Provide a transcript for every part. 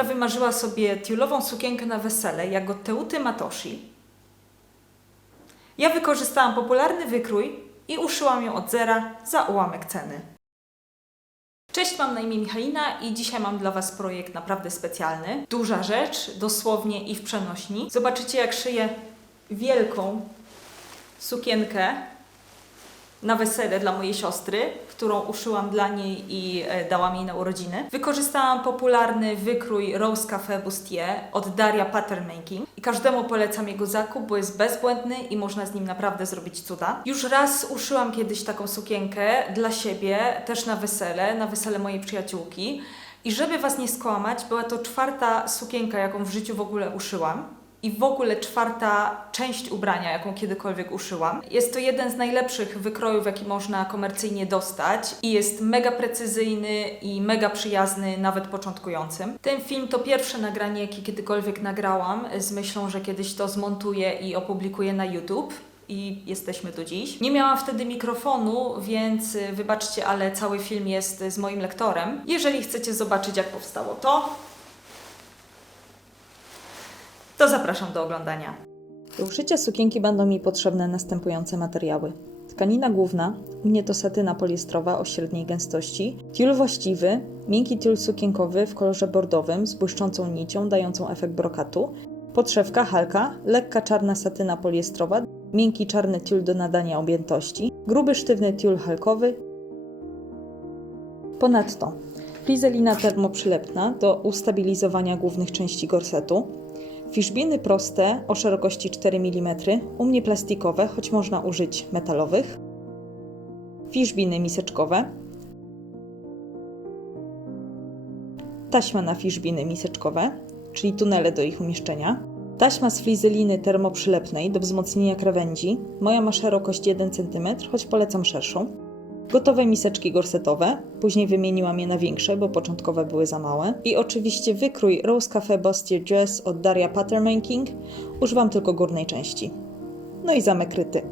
która wymarzyła sobie tiulową sukienkę na wesele jako Teuty Matoshi, ja wykorzystałam popularny wykrój i uszyłam ją od zera za ułamek ceny. Cześć, mam na imię Michalina i dzisiaj mam dla Was projekt naprawdę specjalny. Duża rzecz, dosłownie i w przenośni. Zobaczycie, jak szyję wielką sukienkę na wesele dla mojej siostry, którą uszyłam dla niej i dałam jej na urodziny. Wykorzystałam popularny wykrój Rose Cafe Bustier od Daria Patternmaking i każdemu polecam jego zakup, bo jest bezbłędny i można z nim naprawdę zrobić cuda. Już raz uszyłam kiedyś taką sukienkę dla siebie, też na wesele mojej przyjaciółki. I żeby Was nie skłamać, była to czwarta sukienka, jaką w życiu w ogóle uszyłam. I w ogóle czwarta część ubrania, jaką kiedykolwiek uszyłam. Jest to jeden z najlepszych wykrojów, jaki można komercyjnie dostać i jest mega precyzyjny i mega przyjazny nawet początkującym. Ten film to pierwsze nagranie, jakie kiedykolwiek nagrałam z myślą, że kiedyś to zmontuję i opublikuję na YouTube. I jesteśmy tu dziś. Nie miałam wtedy mikrofonu, więc wybaczcie, ale cały film jest z moim lektorem. Jeżeli chcecie zobaczyć, jak powstało to zapraszam do oglądania. Do uszycia sukienki będą mi potrzebne następujące materiały. Tkanina główna, u mnie to satyna poliestrowa o średniej gęstości, tiul właściwy, miękki tiul sukienkowy w kolorze bordowym z błyszczącą nicią dającą efekt brokatu, podszewka halka, lekka czarna satyna poliestrowa, miękki czarny tiul do nadania objętości, gruby sztywny tiul halkowy. Ponadto flizelina termoprzylepna do ustabilizowania głównych części gorsetu, fiszbiny proste o szerokości 4 mm, u mnie plastikowe, choć można użyć metalowych, fiszbiny miseczkowe, taśma na fiszbiny miseczkowe, czyli tunele do ich umieszczenia, taśma z flizeliny termoprzylepnej do wzmocnienia krawędzi, moja ma szerokość 1 cm, choć polecam szerszą, gotowe miseczki gorsetowe, później wymieniłam je na większe, bo początkowe były za małe. I oczywiście wykrój Rose Cafe Bustier Dress od Daria Patternmaking. Używam tylko górnej części. No i zamek ryty.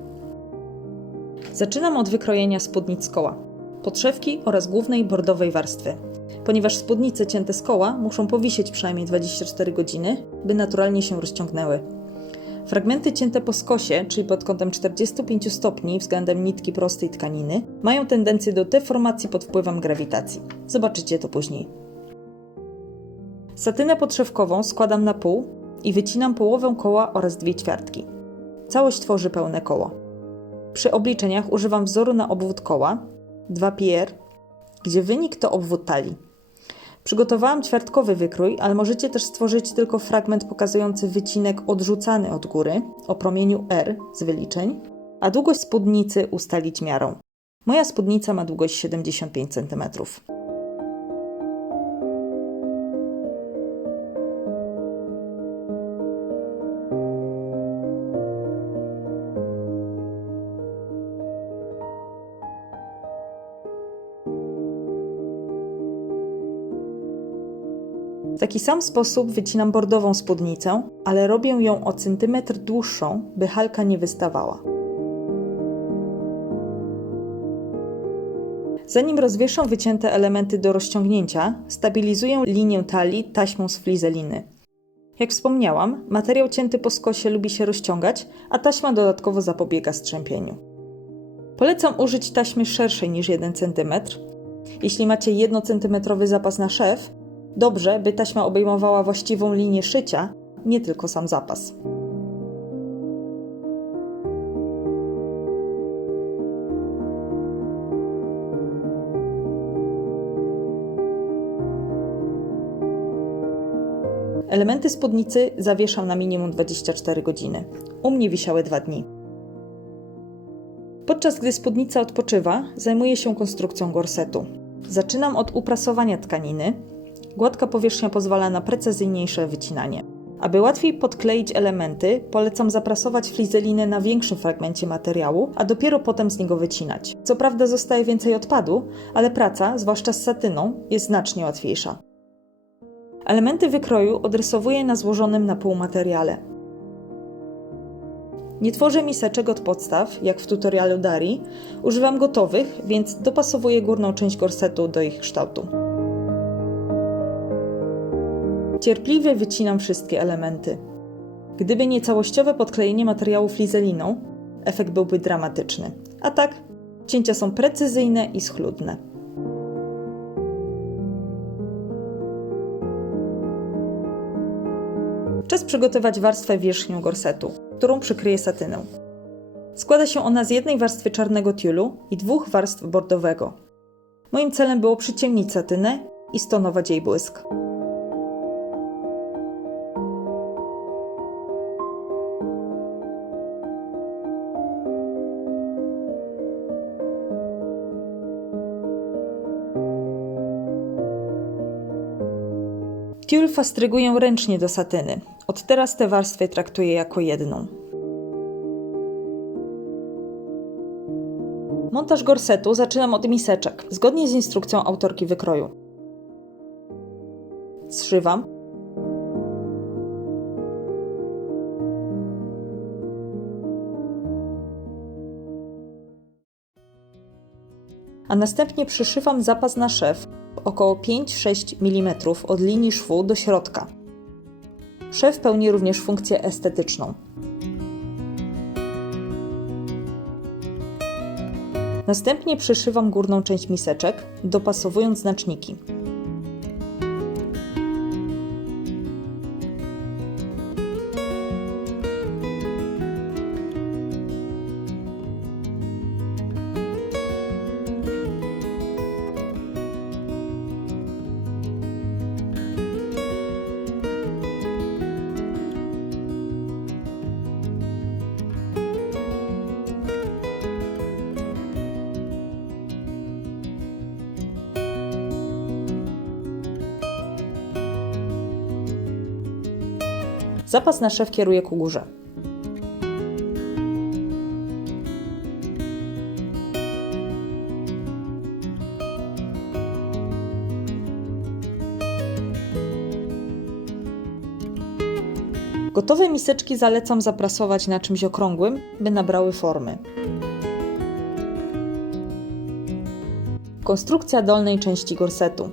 Zaczynam od wykrojenia spódnic z koła, podszewki oraz głównej bordowej warstwy. Ponieważ spódnice cięte z koła muszą powisieć przynajmniej 24 godziny, by naturalnie się rozciągnęły. Fragmenty cięte po skosie, czyli pod kątem 45 stopni względem nitki prostej tkaniny, mają tendencję do deformacji pod wpływem grawitacji. Zobaczycie to później. Satynę podszewkową składam na pół i wycinam połowę koła oraz 2/4. Całość tworzy pełne koło. Przy obliczeniach używam wzoru na obwód koła, 2 pier, gdzie wynik to obwód talii. Przygotowałam ćwiartkowy wykrój, ale możecie też stworzyć tylko fragment pokazujący wycinek odrzucany od góry o promieniu R z wyliczeń, a długość spódnicy ustalić miarą. Moja spódnica ma długość 75 cm. W taki sam sposób wycinam bordową spódnicę, ale robię ją o centymetr dłuższą, by halka nie wystawała. Zanim rozwieszą wycięte elementy do rozciągnięcia, stabilizuję linię talii taśmą z flizeliny. Jak wspomniałam, materiał cięty po skosie lubi się rozciągać, a taśma dodatkowo zapobiega strzępieniu. Polecam użyć taśmy szerszej niż 1 cm. Jeśli macie 1 cm zapas na szef, dobrze, by taśma obejmowała właściwą linię szycia, nie tylko sam zapas. Elementy spódnicy zawieszam na minimum 24 godziny. U mnie wisiały 2 dni. Podczas gdy spódnica odpoczywa, zajmuję się konstrukcją gorsetu. Zaczynam od uprasowania tkaniny. Gładka powierzchnia pozwala na precyzyjniejsze wycinanie. Aby łatwiej podkleić elementy, polecam zaprasować flizelinę na większym fragmencie materiału, a dopiero potem z niego wycinać. Co prawda zostaje więcej odpadu, ale praca, zwłaszcza z satyną, jest znacznie łatwiejsza. Elementy wykroju odrysowuję na złożonym na pół materiale. Nie tworzę miseczek od podstaw, jak w tutorialu Darii. Używam gotowych, więc dopasowuję górną część gorsetu do ich kształtu. Cierpliwie wycinam wszystkie elementy. Gdyby nie całościowe podklejenie materiału flizeliną, efekt byłby dramatyczny. A tak, cięcia są precyzyjne i schludne. Czas przygotować warstwę wierzchnią gorsetu, którą przykryję satyną. Składa się ona z jednej warstwy czarnego tiulu i 2 warstw bordowego. Moim celem było przyciemnić satynę i stonować jej błysk. Tiul fastryguję ręcznie do satyny. Od teraz tę warstwę traktuję jako jedną. Montaż gorsetu zaczynam od miseczek, zgodnie z instrukcją autorki wykroju. Zszywam. A następnie przyszywam zapas na szef około 5-6 mm od linii szwu do środka. Szef pełni również funkcję estetyczną. Następnie przyszywam górną część miseczek, dopasowując znaczniki. Zapas na szef kieruję ku górze. Gotowe miseczki zalecam zaprasować na czymś okrągłym, by nabrały formy. Konstrukcja dolnej części gorsetu.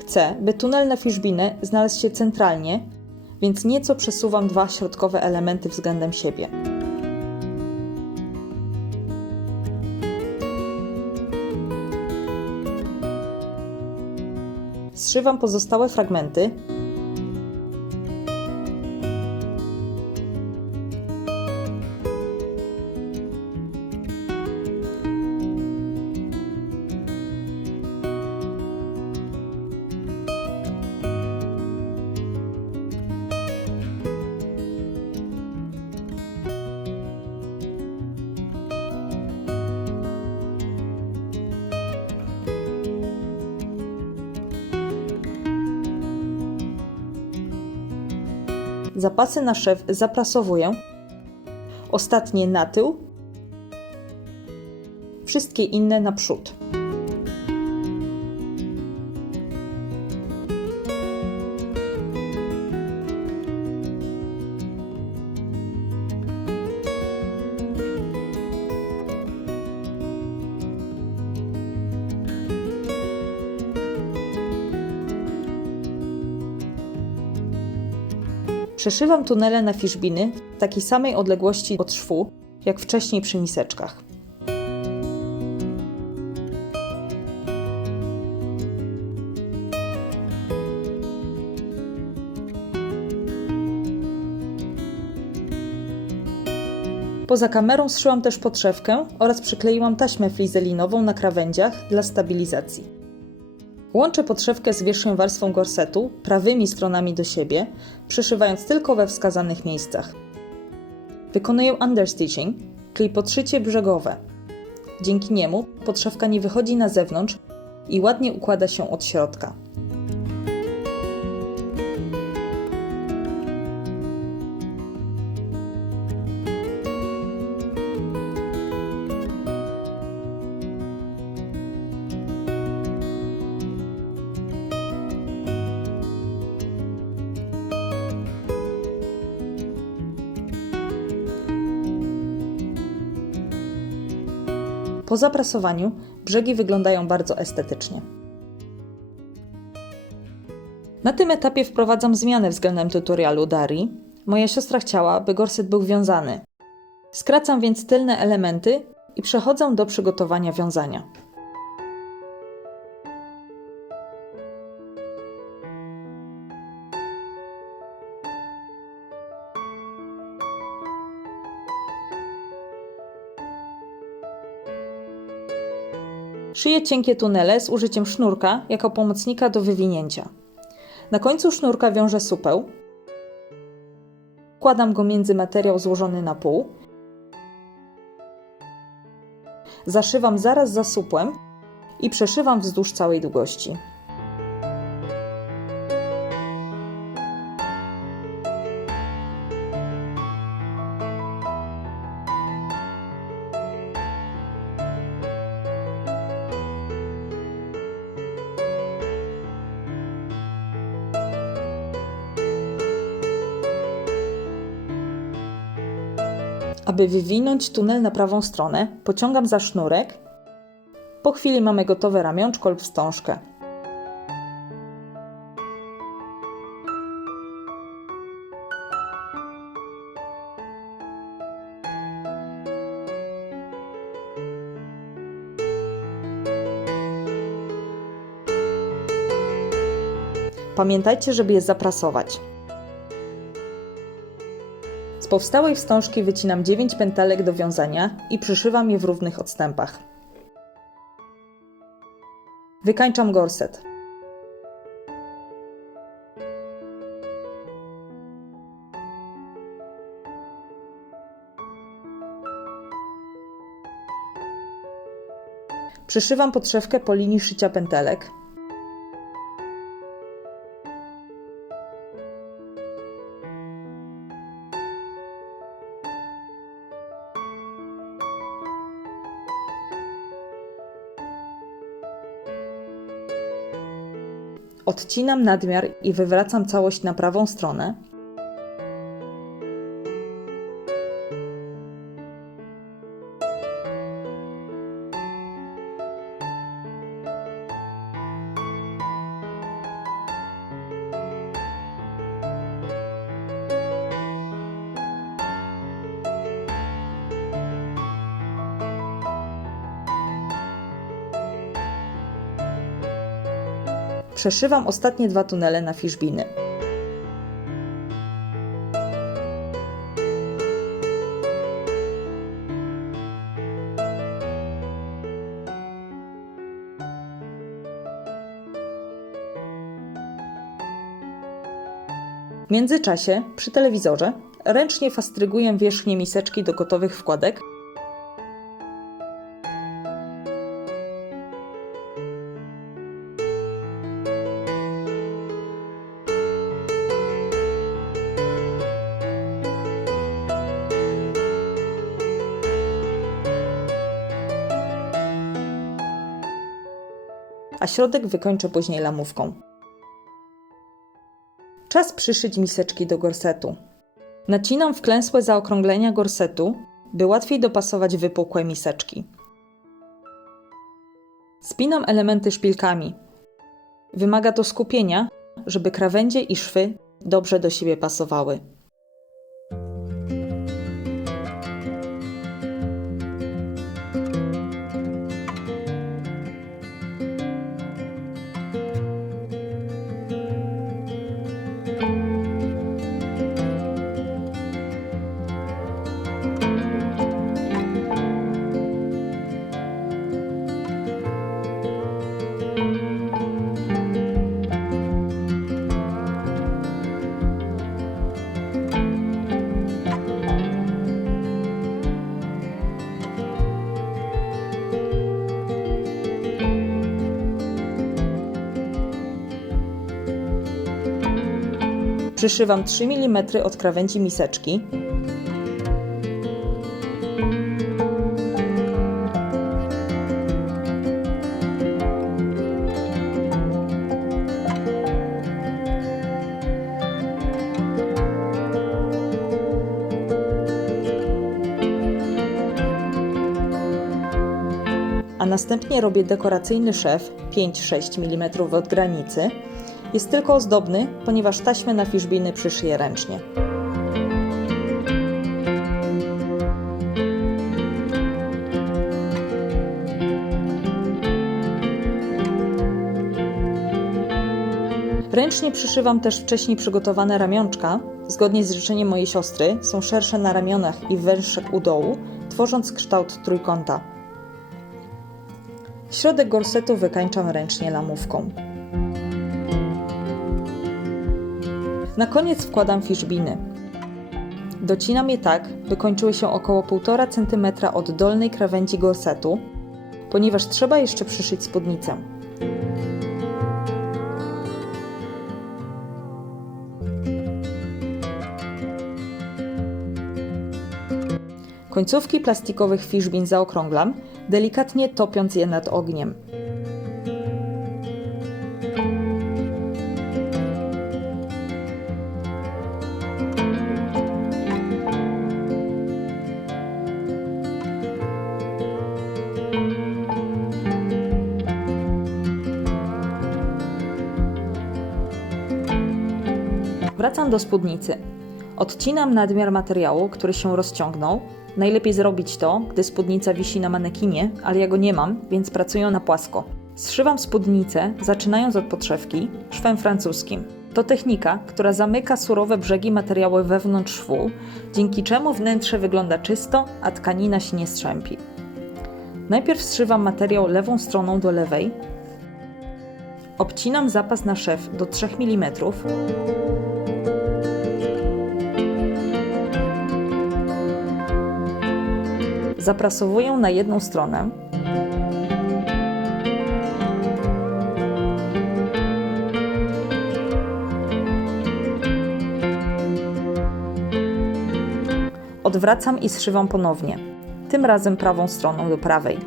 Chcę, by tunel na fiszbinę znalazł się centralnie, więc nieco przesuwam 2 środkowe elementy względem siebie. Zszywam pozostałe fragmenty. Zapasy na szef zaprasowuję, ostatnie na tył, wszystkie inne na przód. Przeszywam tunele na fiszbiny w takiej samej odległości od szwu, jak wcześniej przy miseczkach. Poza kamerą zszyłam też podszewkę oraz przykleiłam taśmę flizelinową na krawędziach dla stabilizacji. Łączę podszewkę z wierzchnią warstwą gorsetu prawymi stronami do siebie, przyszywając tylko we wskazanych miejscach. Wykonuję understitching, czyli podszycie brzegowe. Dzięki niemu podszewka nie wychodzi na zewnątrz i ładnie układa się od środka. Po zaprasowaniu brzegi wyglądają bardzo estetycznie. Na tym etapie wprowadzam zmianę względem tutorialu Darii. Moja siostra chciała, by gorset był wiązany. Skracam więc tylne elementy i przechodzę do przygotowania wiązania. Szyję cienkie tunele z użyciem sznurka jako pomocnika do wywinięcia. Na końcu sznurka wiążę supeł. Wkładam go między materiał złożony na pół. Zaszywam zaraz za supłem i przeszywam wzdłuż całej długości. Aby wywinąć tunel na prawą stronę, pociągam za sznurek. Po chwili mamy gotowe ramionczko lub wstążkę. Pamiętajcie, żeby je zaprasować. Z powstałej wstążki wycinam 9 pętelek do wiązania i przyszywam je w równych odstępach. Wykańczam gorset. Przyszywam podszewkę po linii szycia pętelek. Odcinam nadmiar i wywracam całość na prawą stronę. Przeszywam ostatnie 2 tunele na fiszbiny. W międzyczasie, przy telewizorze, ręcznie fastryguję wierzchnie miseczki do gotowych wkładek. A środek wykończę później lamówką. Czas przyszyć miseczki do gorsetu. Nacinam wklęsłe zaokrąglenia gorsetu, by łatwiej dopasować wypukłe miseczki. Spinam elementy szpilkami. Wymaga to skupienia, żeby krawędzie i szwy dobrze do siebie pasowały. Przyszywam 3 mm od krawędzi miseczki. A następnie robię dekoracyjny szef 5-6 mm od granicy Jest tylko ozdobny, ponieważ taśmę na fiszbiny przyszyję ręcznie. Ręcznie przyszywam też wcześniej przygotowane ramionczka. Zgodnie z życzeniem mojej siostry są szersze na ramionach i węższe u dołu, tworząc kształt trójkąta. Środek gorsetu wykańczam ręcznie lamówką. Na koniec wkładam fiszbiny. Docinam je tak, by kończyły się około 1,5 cm od dolnej krawędzi gorsetu, ponieważ trzeba jeszcze przyszyć spódnicę. Końcówki plastikowych fiszbin zaokrąglam, delikatnie topiąc je nad ogniem. Wracam do spódnicy. Odcinam nadmiar materiału, który się rozciągnął. Najlepiej zrobić to, gdy spódnica wisi na manekinie, ale ja go nie mam, więc pracuję na płasko. Zszywam spódnicę, zaczynając od podszewki, szwem francuskim. To technika, która zamyka surowe brzegi materiału wewnątrz szwu, dzięki czemu wnętrze wygląda czysto, a tkanina się nie strzępi. Najpierw zszywam materiał lewą stroną do lewej. Obcinam zapas na szef do 3 mm. Zaprasowuję na jedną stronę. Odwracam i zszywam ponownie, tym razem prawą stroną do prawej.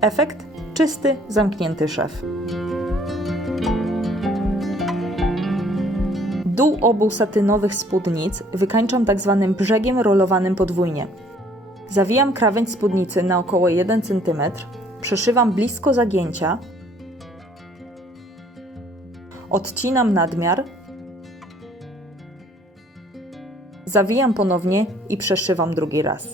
Efekt? Czysty, zamknięty szef. Dół obu satynowych spódnic wykańczam tak zwanym brzegiem rolowanym podwójnie. Zawijam krawędź spódnicy na około 1 cm, przyszywam blisko zagięcia, odcinam nadmiar, zawijam ponownie i przeszywam drugi raz.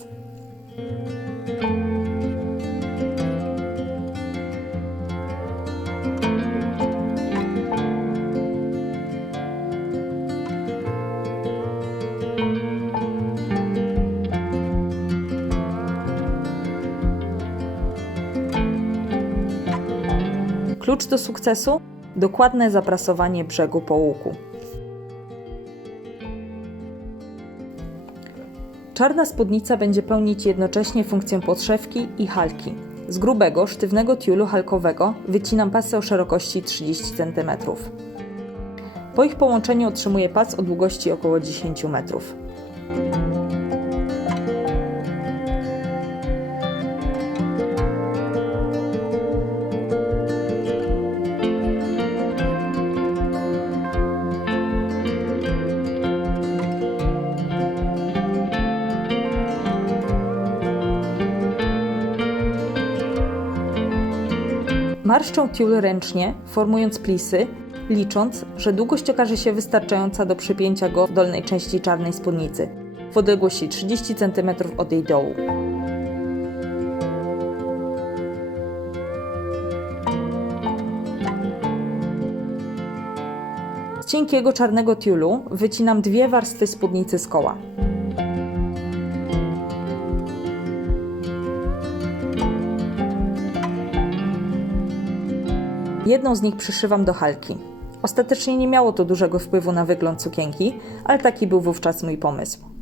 Klucz do sukcesu? Dokładne zaprasowanie brzegu po łuku. Czarna spódnica będzie pełnić jednocześnie funkcję podszewki i halki. Z grubego, sztywnego tiulu halkowego wycinam pasy o szerokości 30 cm. Po ich połączeniu otrzymuję pas o długości około 10 metrów. Marszczę tiul ręcznie, formując plisy, licząc, że długość okaże się wystarczająca do przypięcia go w dolnej części czarnej spódnicy, w odległości 30 cm od jej dołu. Z cienkiego czarnego tiulu wycinam 2 warstwy spódnicy z koła. Jedną z nich przyszywam do halki. Ostatecznie nie miało to dużego wpływu na wygląd sukienki, ale taki był wówczas mój pomysł.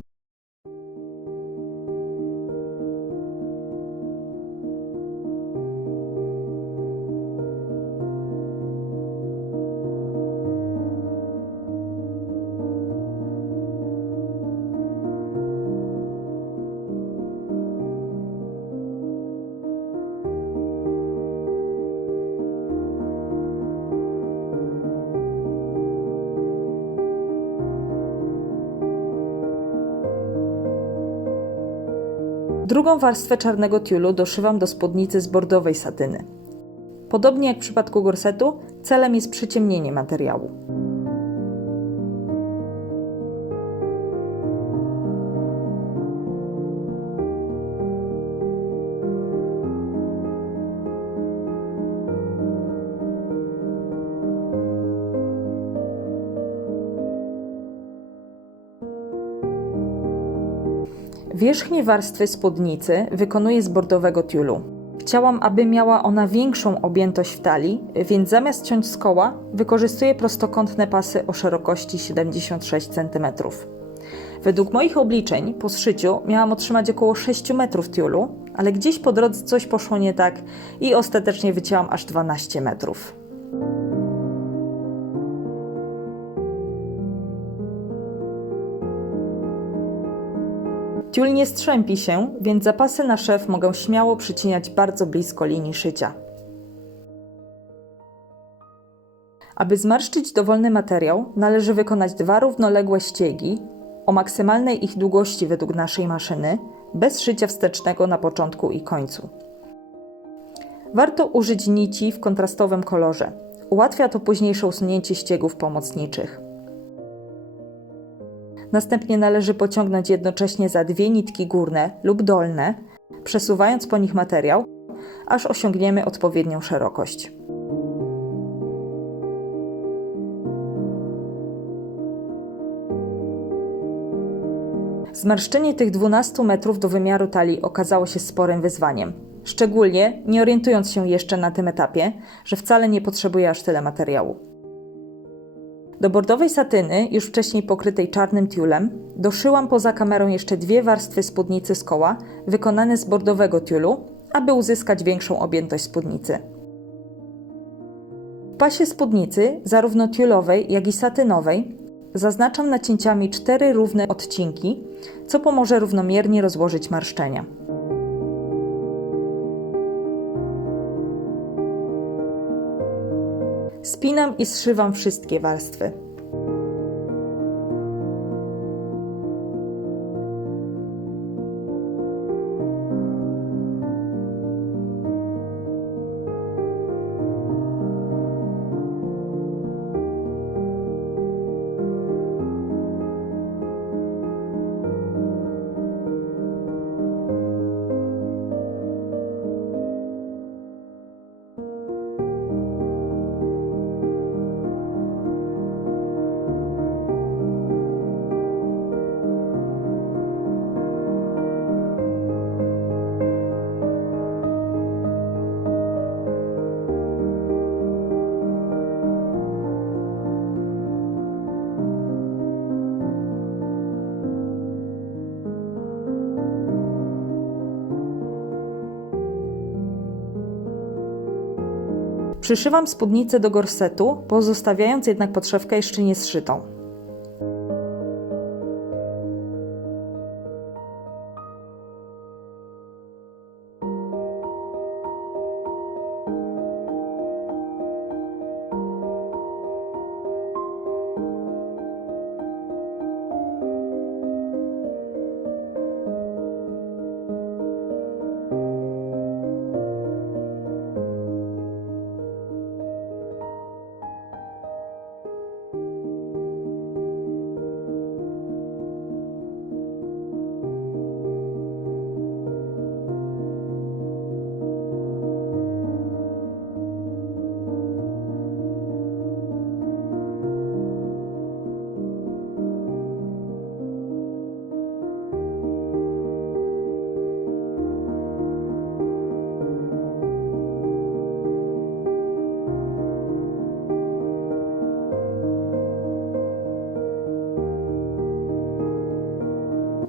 Drugą warstwę czarnego tiulu doszywam do spódnicy z bordowej satyny. Podobnie jak w przypadku gorsetu, celem jest przyciemnienie materiału. Wierzchnie warstwy spódnicy wykonuję z bordowego tiulu. Chciałam, aby miała ona większą objętość w talii, więc zamiast ciąć z koła, wykorzystuję prostokątne pasy o szerokości 76 cm. Według moich obliczeń po zszyciu miałam otrzymać około 6 metrów tiulu, ale gdzieś po drodze coś poszło nie tak i ostatecznie wycięłam aż 12 metrów. Tiul nie strzępi się, więc zapasy na szef mogę śmiało przycinać bardzo blisko linii szycia. Aby zmarszczyć dowolny materiał, należy wykonać 2 równoległe ściegi o maksymalnej ich długości według naszej maszyny, bez szycia wstecznego na początku i końcu. Warto użyć nici w kontrastowym kolorze. Ułatwia to późniejsze usunięcie ściegów pomocniczych. Następnie należy pociągnąć jednocześnie za 2 nitki górne lub dolne, przesuwając po nich materiał, aż osiągniemy odpowiednią szerokość. Zmarszczenie tych 12 metrów do wymiaru talii okazało się sporym wyzwaniem. Szczególnie nie orientując się jeszcze na tym etapie, że wcale nie potrzebuję aż tyle materiału. Do bordowej satyny, już wcześniej pokrytej czarnym tiulem, doszyłam poza kamerą jeszcze 2 warstwy spódnicy z koła, wykonane z bordowego tiulu, aby uzyskać większą objętość spódnicy. W pasie spódnicy, zarówno tiulowej, jak i satynowej, zaznaczam nacięciami 4 równe odcinki, co pomoże równomiernie rozłożyć marszczenia. Spinam i zszywam wszystkie warstwy. Przyszywam spódnicę do gorsetu, pozostawiając jednak podszewkę jeszcze nie zszytą.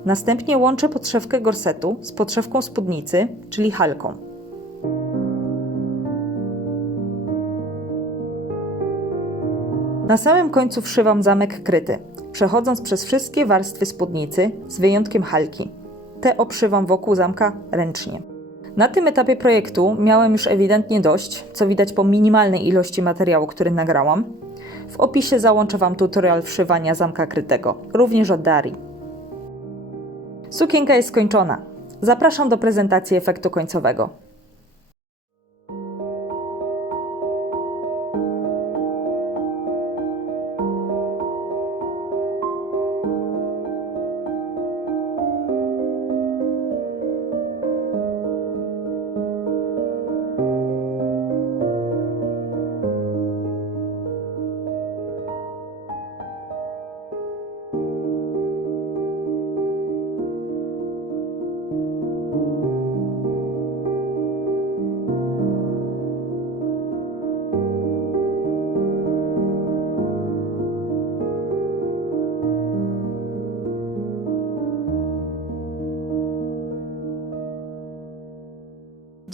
Następnie łączę podszewkę gorsetu z podszewką spódnicy, czyli halką. Na samym końcu wszywam zamek kryty, przechodząc przez wszystkie warstwy spódnicy z wyjątkiem halki. Te obszywam wokół zamka ręcznie. Na tym etapie projektu miałem już ewidentnie dość, co widać po minimalnej ilości materiału, który nagrałam. W opisie załączę Wam tutorial wszywania zamka krytego, również od Darii. Sukienka jest skończona. Zapraszam do prezentacji efektu końcowego.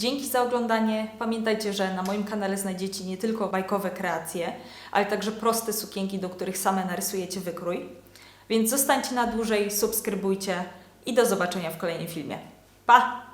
Dzięki za oglądanie. Pamiętajcie, że na moim kanale znajdziecie nie tylko bajkowe kreacje, ale także proste sukienki, do których same narysujecie wykrój. Więc zostańcie na dłużej, subskrybujcie i do zobaczenia w kolejnym filmie. Pa!